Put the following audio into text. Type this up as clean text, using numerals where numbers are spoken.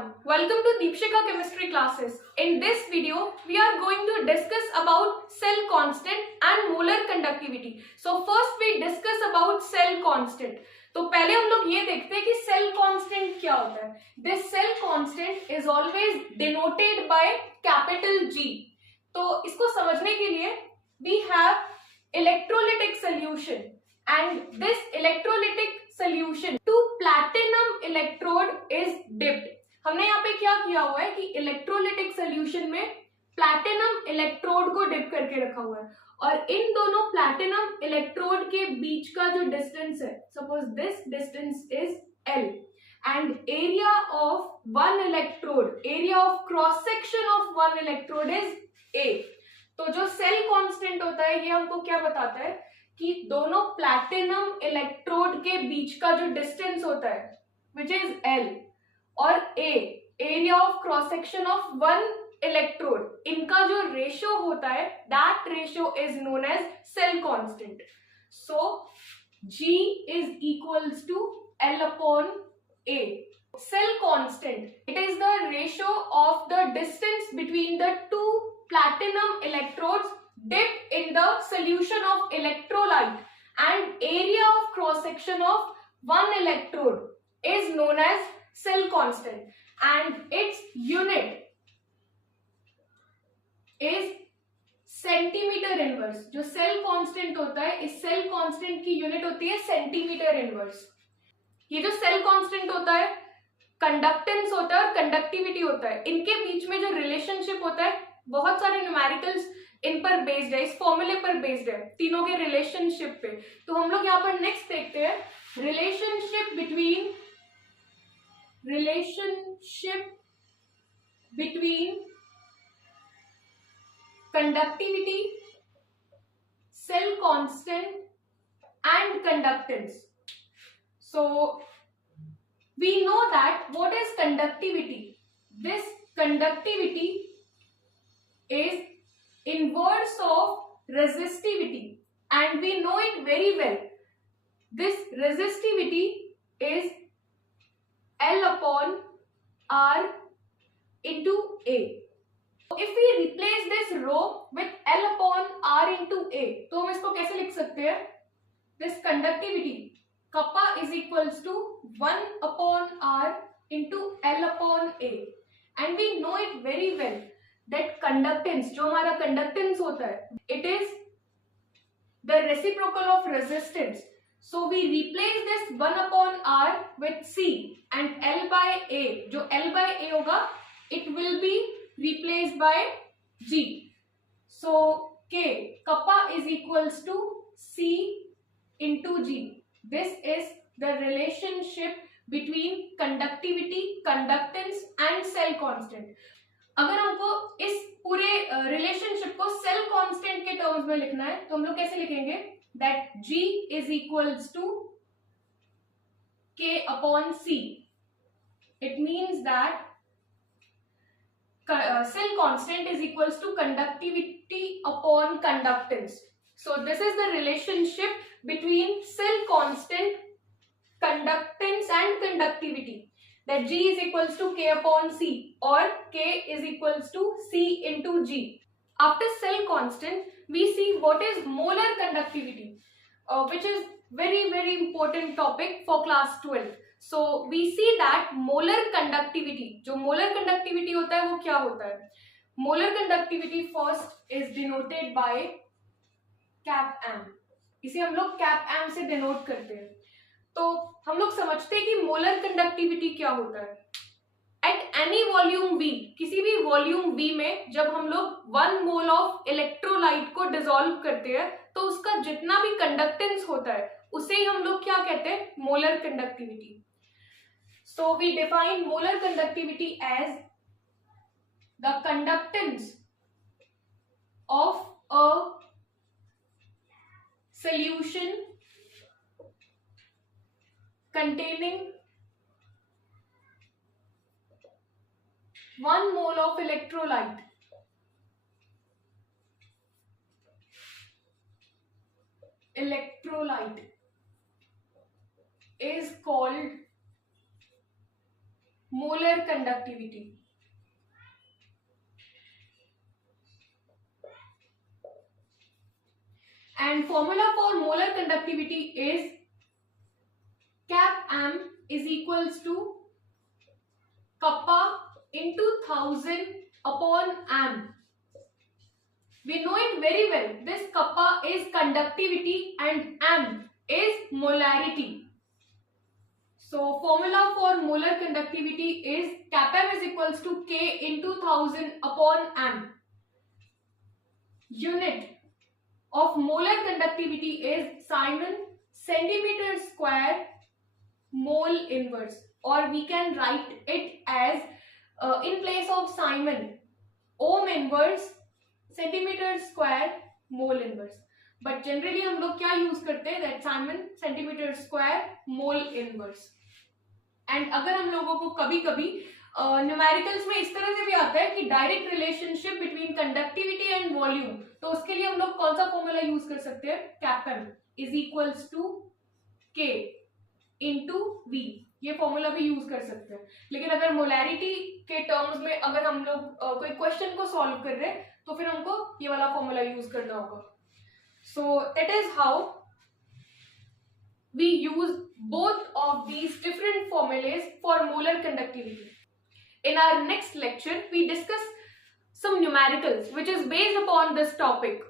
everyone, welcome to Deepshika Chemistry classes. In this video, we are going to discuss about cell constant and molar conductivity. So first we discuss about cell constant. तो पहले हम लोग ये देखते हैं कि cell constant क्या होता है. This cell constant is always denoted by capital G. तो इसको समझने के लिए we have electrolytic solution and this electrolytic solution to platinum electrode is dipped. हमने यहाँ पे क्या किया हुआ है कि इलेक्ट्रोलिटिक सोल्यूशन में प्लैटिनम इलेक्ट्रोड को डिप करके रखा हुआ है और इन दोनों प्लैटिनम इलेक्ट्रोड के बीच का जो डिस्टेंस है, suppose this distance is L and area of one electrode, area of cross section of one electrode is A. तो जो सेल कांस्टेंट होता है ये हमको क्या बताता है कि दोनों प्लैटिनम इलेक्ट्रोड के बीच का जो डिस्टेंस होता है विच इज L और A, area of cross section of one electrode, इनका जो रेशियो होता है that ratio is known as cell constant. So G is equals to L upon A. Cell constant, it is the ratio of the distance between the two platinum electrodes dipped in the solution of electrolyte and area of cross section of one electrode is known as cell constant and its unit is centimetre inverse. जो cell constant होता है इस cell constant की unit होती है centimetre inverse. ये जो cell constant होता है कंडक्टेंस होता है और कंडक्टिविटी होता है, इनके बीच में जो रिलेशनशिप होता है बहुत सारे न्यूमेरिकल्स इन पर बेस्ड है, इस फॉर्मूले पर बेस्ड है, तीनों के रिलेशनशिप पे. तो हम लोग यहाँ पर नेक्स्ट देखते हैं relationship between conductivity, cell constant and conductance. So we know that what is conductivity. This conductivity is inverse of resistivity and we know it very well. This resistivity is L upon R into A. If we replace this rho with L upon R into A, तो हम इसको कैसे लिख सकते हैं? This conductivity kappa is equals to 1 upon R into L upon A. And we know it very well that conductance, जो हमारा conductance होता है, it is the reciprocal of resistance. So we replace this 1 upon R with C and L by A. जो L by A होगा, it will be replaced by G. So K, kappa is equals to C into G. This is the relationship between conductivity, conductance and cell constant. अगर हमको इस पूरे relationship को cell constant के terms में लिखना है तो हम लोग कैसे लिखेंगे? That G is equals to K upon C. It means that cell constant is equals to conductivity upon conductance. So this is the relationship between cell constant, conductance and conductivity, that G is equals to K upon C or K is equals to C into G. After cell constant, we see what is molar conductivity, which is very important topic for class 12. So we see that molar conductivity, जो molar conductivity होता है वो क्या होता है? Molar conductivity first is denoted by cap m. इसे हम लोग कैप एम से डिनोट करते हैं. तो हम लोग समझते हैं कि मोलर कंडक्टिविटी क्या होता है. एट एनी वॉल्यूम V, किसी भी वॉल्यूम V में जब हम लोग 1 मोल ऑफ इलेक्ट्रोलाइट को डिसॉल्व करते हैं तो उसका जितना भी कंडक्टेंस होता है उसे ही हम लोग क्या कहते हैं? Molar conductivity. So we define molar conductivity as the conductance of a solution containing 1 mole of electrolyte is called molar conductivity. And formula for molar conductivity is cap m is equals to kappa into 1000 upon m. We know it very well. This kappa is conductivity and m is molarity. So formula for molar conductivity is cap m is equals to K into 1000 upon m. Unit of molar conductivity is Simon centimeter square mole inverse, or we can write it as in place of Simon ohm inverse centimeter square mole inverse. But generally हम लोग क्या use करते हैं, that Simon centimeter square mole inverse. And अगर हम लोगों को कभी कभी न्यूमेरिकल्स में इस तरह से भी आता है कि direct relationship between conductivity and volume, तो उसके लिए हम लोग कौन सा फॉर्मूला यूज कर सकते हैं, cap m is equals to k into v, ये फॉर्मूला भी यूज कर सकते हैं. लेकिन अगर मोलैरिटी के टर्म्स में अगर हम लोग कोई क्वेश्चन को सॉल्व कर रहे हैं तो फिर हमको ये वाला फॉर्मूला यूज करना होगा. So that is how we use both of these different formulas for molar conductivity. In our next lecture, we discuss some numericals which is based upon this topic.